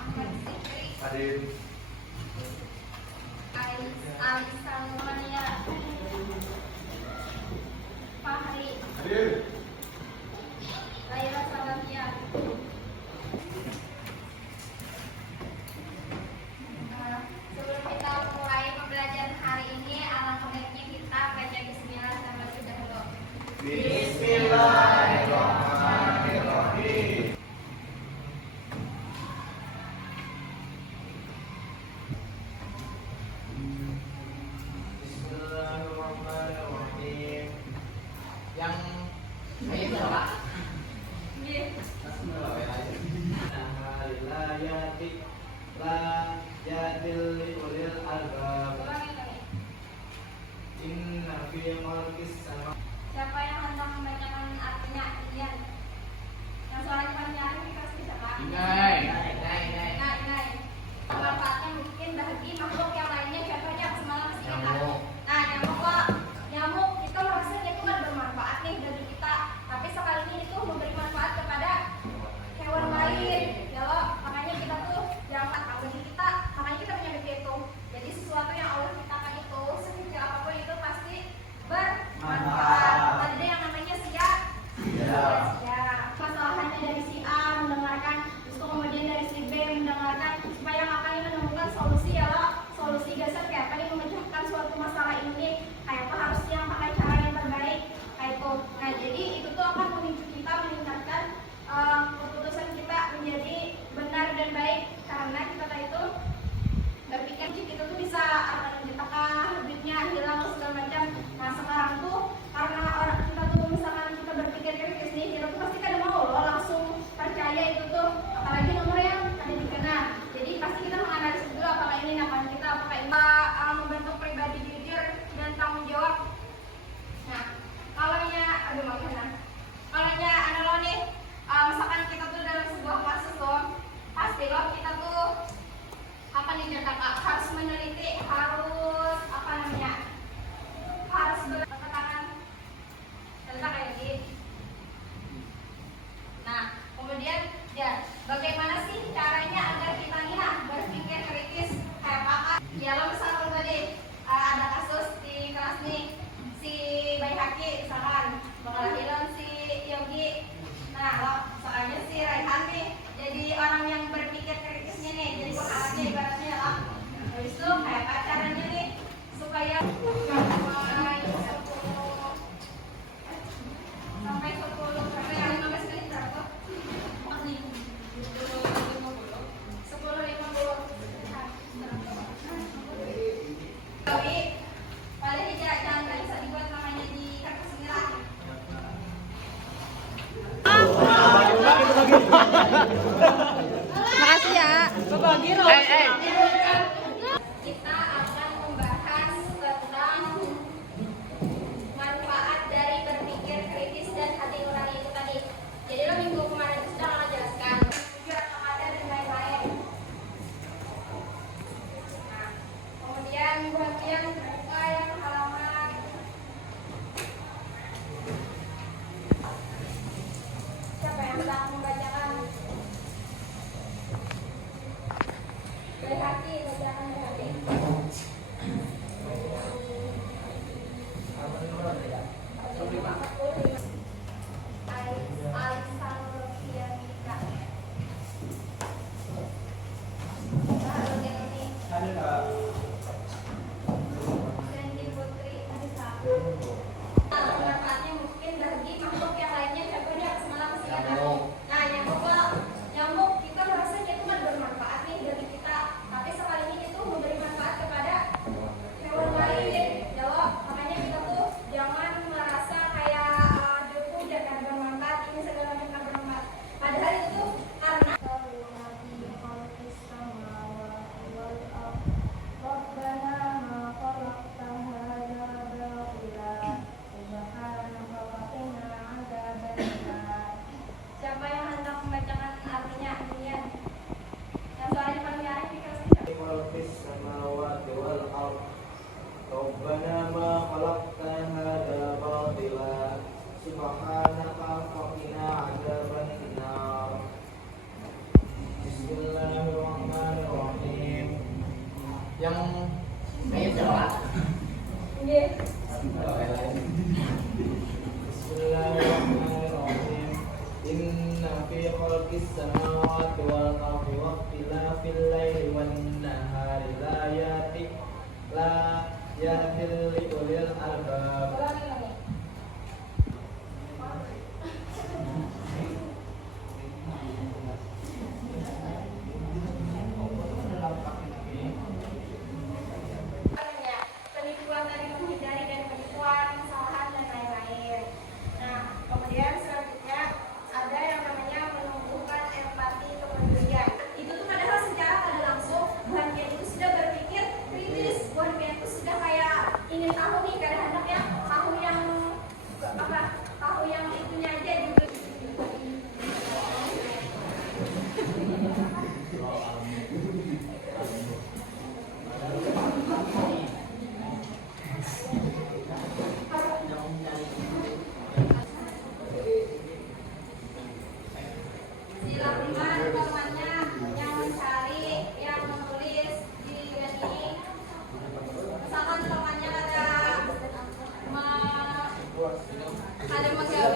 Ahmad Zikri, Hadir. Alisa Mania, Fahri, Hadir. Laila Salamia. Sebelum kita mulai pembelajaran hari ini, alangkah baiknya kita baca Bismillah terlebih dahulu. Bismillahirrahmanirrahim. Bismillahirrahmanirrahim. Yang itu apa? Bismillahirrahmanirrahim. La jadil ulil albab. Inna fi khalqis sama. Siapa yang hendak membacakan artinya? Ilian. Yang suaranya paling nyaring dikasih siapa? Inai. Inai. Manfaatnya mungkin bagi makhluk yang lainnya. Contohnya semalam sih kita. Nyamuk. Nah, nyamuk kok. Nyamuk kita merasa itu kan bermanfaat nih bagi kita. Tapi sekali ini itu memberi manfaat kepada hewan lain. Ya loh, makanya kita tuh jangan bagi kita. Makanya kita menyebut itu. Jadi sesuatu yang Allah ciptakan itu sekecil apapun itu pasti bermanfaat. Tadi yang namanya sia. Kesalahannya dari si A mendengarkan, terus kemudian dari si B mendengarkan, supaya makanya menemukan solusi ya loh. Solusi dasar kayak apa nih memecahkan suatu masalah ini, kayak apa harusnya pakai cara yang terbaik kayak itu. Nah jadi itu tuh akan memicu kita meningkatkan keputusan kita menjadi benar dan baik, karena kita tadi itu berpikir kita tuh bisa akan ditekan, duitnya hilang segala macam. Nah sekarang tuh karena orang kita tuh misalkan kita berpikir kritis nih, kita tuh pasti kadang mau loh langsung percaya itu tuh, apalagi nomor yang ada di kanan. Jadi pasti kita menganalisis dulu apakah ini nakan kita, apakah ini membentuk pribadi jujur dan tanggung jawab. Nah kalaunya analog nih, misalkan kita tuh dalam sebuah kasus tuh, pasti loh kita tuh apa nih kakak harus meneliti, harus apa namanya, harus berketangan tentang kayak gini. Nah kemudian ya bagaimana sih caranya agar kita nih berpikir kritis kayak apa? Ya lo misalkan tadi ada kasus di kelas nih si Baihaki misalkan mengelahiran si Yogi. Nah lo soalnya si Raihan nih jadi orang yang berpikir kritisnya nih, jadi pengalamannya ibaratnya lah. Habis itu kayak apa caranya nih supaya sampai 15 menit berapa? 10.50. Tapi paling jangan bisa dibuat namanya di kertas merah. Makasih ya. Kita akan membahas tentang manfaat dari berpikir kritis dan hati nurani itu tadi. Jadi lo minggu kemarin itu sudah menjelaskan tujuan ramadan dan lain-lain. Nah, kemudian minggu yang terbuka yang halaman siapa yang sedang membacakan? Berhati, bacakan berhati. Manfaatnya mungkin bagi makhluk yang lainnya, contohnya semalam sih nah nyamuk kita merasa itu kan bermanfaat nih bagi kita, tapi sekali ini itu memberi manfaat kepada hewan lain. Jawab, makanya kita tuh jangan merasa kayak diriku jangan bermanfaat, ini segala macam bermanfaat. Padahal itu karena siapa yang hendak membacakan artinya? Ilian. Yang suaranya paling nyaring dikasih siapa? Khalqis samawati wal ardh. Rabbana ma khalaqta hadza batila. Subhanaka faqina adzaban nar. Bismillahirrahmanirrahim. Yang Nggih. Bismillahirrahmanirrahim. Inna fi khalqis samawati wal ardi wa ikhtilafil laili wan nahari la yatil li ulil albab. Ulangi lagi. Penipuan dari menghindari dan penipuan, kesalahan dan lain-lain. Nah, kemudian selanjutnya ada yang namanya menumbuhkan empati kepedulian. Itu tuh padahal secara tidak langsung Buhan Pian itu sudah berpikir kritis. Buhan Pian itu sudah kayak ingin tahu nih kadang-kadang ya tahu yang apa tahu yang itunya aja juga. Silakan temannya yang mencari, yang menulis di ini. Misalkan temannya ada menggabung